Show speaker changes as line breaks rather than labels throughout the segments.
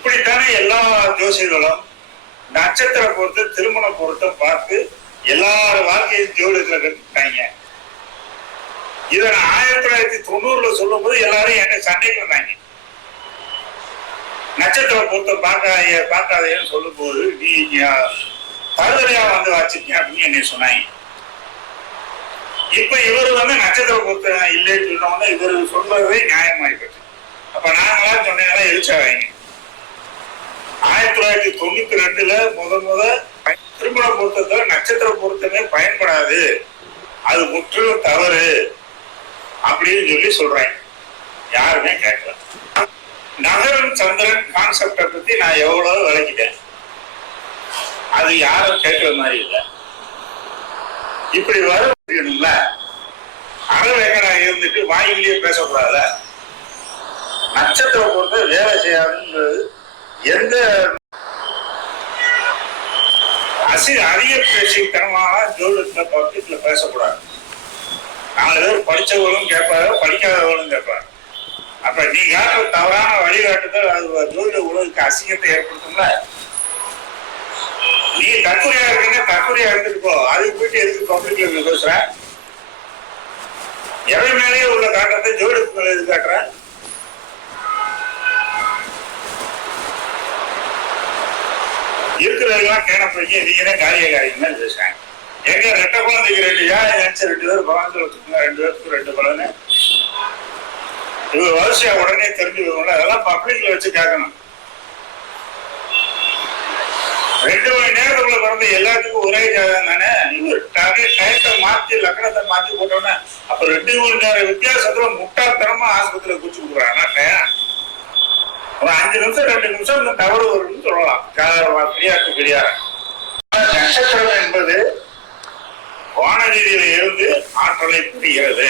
இப்படித்தானே எல்லா ஜோசியர்களும் நட்சத்திர பொருத்த திருமண பொருத்தம் பார்த்து எல்லாரும் வாழ்க்கையும் ஜோதிடத்துல கட்டுட்டாங்க இதை நான் ஆயிரத்தி தொள்ளாயிரத்தி தொண்ணூறுல சொல்லும் போது எல்லாரும் என்ன சண்டைக்கு வந்தாங்க. நட்சத்திர பொருத்தம் பார்க்காத பார்க்காதேன்னு சொல்லும் போது நீங்க தருதலையா வந்து வச்சிருக்கீங்க அப்படின்னு என்னை சொன்னாங்க. இப்ப இவர் வந்து நட்சத்திர பொருத்தம் இல்லைன்னு சொன்னோம்னா இவர் சொல்றதே நியாயமாயி அப்ப நாங்களாம் சொன்னீங்கன்னா எரிச்சாவாங்க ஆயிரத்தி தொள்ளாயிரத்தி தொண்ணூத்தி ரெண்டுல முத முத திருமண பொருத்தத்துல நட்சத்திர பொருத்தமே பயன்படாது. அது முற்றிலும் தவறு அப்படின்னு சொல்லி சொல்றேன் யாருமே கேட்கல. நகரன் சந்திரன் கான்செப்டை பத்தி நான் எவ்வளவு விளக்கிட்டேன். அது யாரும் கேட்கிற மாதிரி இல்லை. இப்படி வர முடியணும்ல அறவேகனா இருந்துட்டு வாயிலேயே பேசக்கூடாத. நட்சத்திரம் பொறுத்த வேலை செய்யாதுன்றது எந்த அசி அதிக பேசித்தனமாக ஜோதிடத்துல பப்ளிக்ல பேசக்கூடாது. நாலு பேர் படிச்சவங்களும் கேட்பாரு படிக்காதவர்களும் கேட்பாரு அப்ப நீ காட்டுற தவறான வழிகாட்டுதல் அது ஜோதிட உலகுக்கு அசிங்கத்தை ஏற்படுத்தும்ல? நீ தற்கொலையா இருக்கீங்க தற்கொலையா இருந்துட்டு போ. அதுக்கு போயிட்டு எதுக்கு பப்ளிக்ல பேசுற? எவை மேலேயே உள்ள காட்டத்தை காரிய காரியங்கள் பேசுறாங்க எங்க ரெட்ட குழந்தைக்கு ரெண்டு ரெண்டு பேரும் ரெண்டு பேருக்கு ரெண்டு குழந்தை. வரிசையா உடனே தெரிஞ்சுக்கணும் அதெல்லாம் பப்ளிக்ல வச்சு கேட்கணும். ரெண்டு மணி நேரத்துக்குள்ள பிறந்த எல்லாத்துக்கும் ஒரே ஜாதகம் தானே? இவர் டயத்தை மாத்தி லக்கணத்தை மாத்தி போட்டோன்னே அப்ப ரெண்டு மணி நேரம் வித்தியாசத்துல முட்டாள்தனமா ஆஸ்பத்திரியில அஞ்சு நிமிஷம் ரெண்டு நிமிஷம் இந்த தவறு வரும்னு சொல்லலாம். கிடையாது கிடையாது நட்சத்திரம் என்பது வானவீதியில இருந்து ஆற்றலை புரிகிறது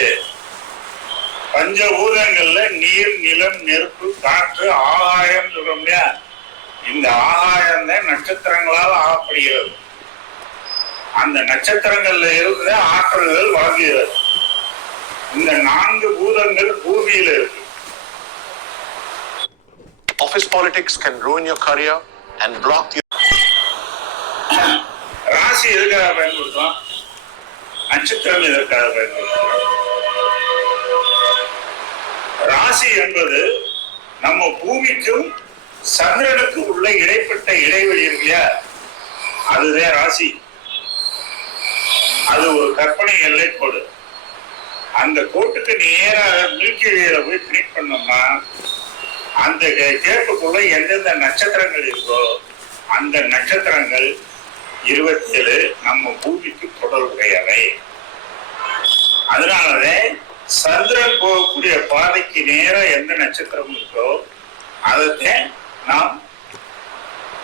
பஞ்சபூதங்கள்ல நீர் நிலம் நெருப்பு காற்று ஆகாயம் சொல்றோம் இல்லையா? இந்த ஆகாயம் தான் நட்சத்திரங்களால் ஆகப்படுகிறது. அந்த நட்சத்திரங்கள்ல இருந்து ஆற்றல்கள் வழங்குகிறது. இந்த நான்கு பூதங்கள் பூமியில இருக்கு.
Politics can ruin your career and block your
ராசி எதுக்காக பயன்படுத்தும் நட்சத்திரம் எதற்காக பயன்படுத்தும் ராசி என்பது நம்ம பூமிக்கும் சந்திரனுக்கும் உள்ள இடைப்பட்ட இடைவெளி இருக்கு இல்லையா? அதுதான் ராசி. அது ஒரு கற்பனை எல்லை கோடு. அந்த கோட்டுக்கு நேராக மில்கி வேல போய் கிளிக் பண்ணோம்னா அந்த கேட்டுக்குள்ள எந்தெந்த நட்சத்திரங்கள் இருக்கோ அந்த நட்சத்திரங்கள் இருபத்தேழு நம்ம பூமிக்கு தொடர்புடையவை அதனாலவே சந்திரன் போகக்கூடிய பாதைக்கு நேரம் எந்த நட்சத்திரம் இருக்கோ அதை நாம்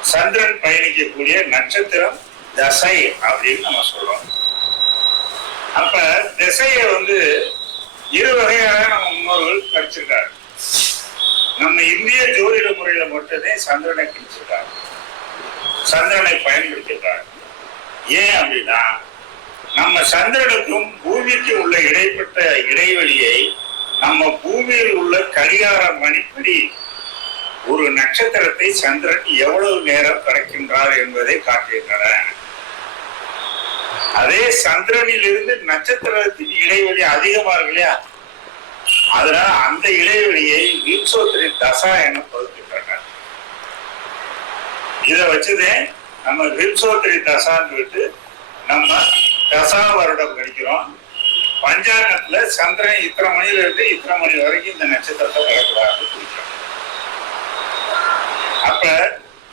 சந்திரன் பயணிக்கக்கூடிய நட்சத்திரம் தசை அப்படின்னு நம்ம சொல்றோம். அப்ப திசையை வந்து இரு வகையாக நம்ம முன்னோர்கள் படிச்சிருக்காங்க நம்ம இந்திய ஜோதிட முறையில மட்டுமே சந்திரனை பிடிச்சிருக்காங்க சந்திரனை பயன்படுத்திருக்காங்க. ஏன் அப்படின்னா நம்ம சந்திரனுக்கும் பூமிக்கு உள்ள இடைப்பட்ட இடைவெளியை நம்ம பூமியில் உள்ள கடிகார மணிப்படி ஒரு நட்சத்திரத்தை சந்திரன் எவ்வளவு நேரம் கடக்கின்றார் என்பதை காட்டுகின்றன. அதே சந்திரனில் இருந்து நட்சத்திரத்தின் இடைவெளி அதிகமாக இல்லையா அதனால அந்த இடைவெளியை விம்சோத்திரி தசா என பகுக்கின்றனர் இதை வச்சுதே நம்ம விம்சோத்திரி தசான்னு சொல்லிட்டு நம்ம தசா வருடம் கழிக்கிறோம். பஞ்சாங்கத்துல சந்திரன் இத்தனை மணில இருந்து இத்தனை மணி வரைக்கும் இந்த நட்சத்திரத்தை வரக்கூடாது குறிக்கிறோம் அப்ப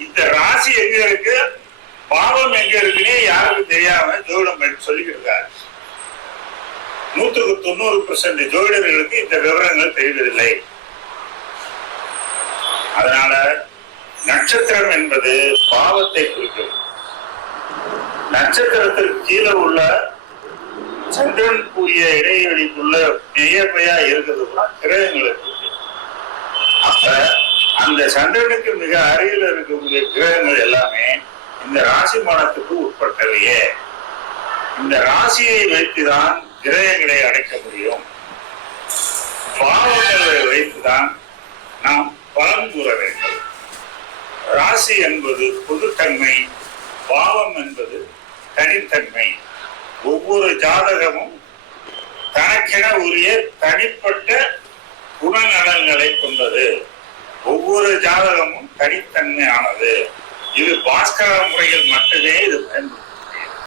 இந்த ராசி எங்க இருக்கு? பாவம் எங்க இருக்குன்னே யாருக்கும் தெரியாம ஜோதிடம் சொல்லிக்கிட்டு இருக்காரு. நூற்றுக்கு தொண்ணூறு பெர்சென்ட் ஜோதிடர்களுக்கு இந்த விவரங்கள் தெரிவதில்லை. அதனால நட்சத்திரம் என்பது பாவத்தை குறிக்கும் நட்சத்திரத்திற்கு கீழே உள்ள சந்திரன் கூடிய இடைவெளிக்குள்ள நியர்பையா இருக்கிறது கிரகங்களுக்கு அப்ப அந்த சந்திரனுக்கு மிக அருகில் இருக்கக்கூடிய கிரகங்கள் எல்லாமே இந்த ராசி மானத்துக்கு உட்பட்டவையே. இந்த ராசியை வைத்துதான் இதயங்களை அடைக்க முடியும். பாவங்களை வைத்துதான் நாம் பலம் கூற வேண்டும். ராசி என்பது பொதுத்தன்மை பாவம் என்பது தனித்தன்மை. ஒவ்வொரு ஜாதகமும் தனக்கென உரிய தனிப்பட்ட குணநலன்களை கொண்டது. ஒவ்வொரு ஜாதகமும் தனித்தன்மையானது. இது பாஸ்கர முறையில் மட்டுமே இது பயன்படும்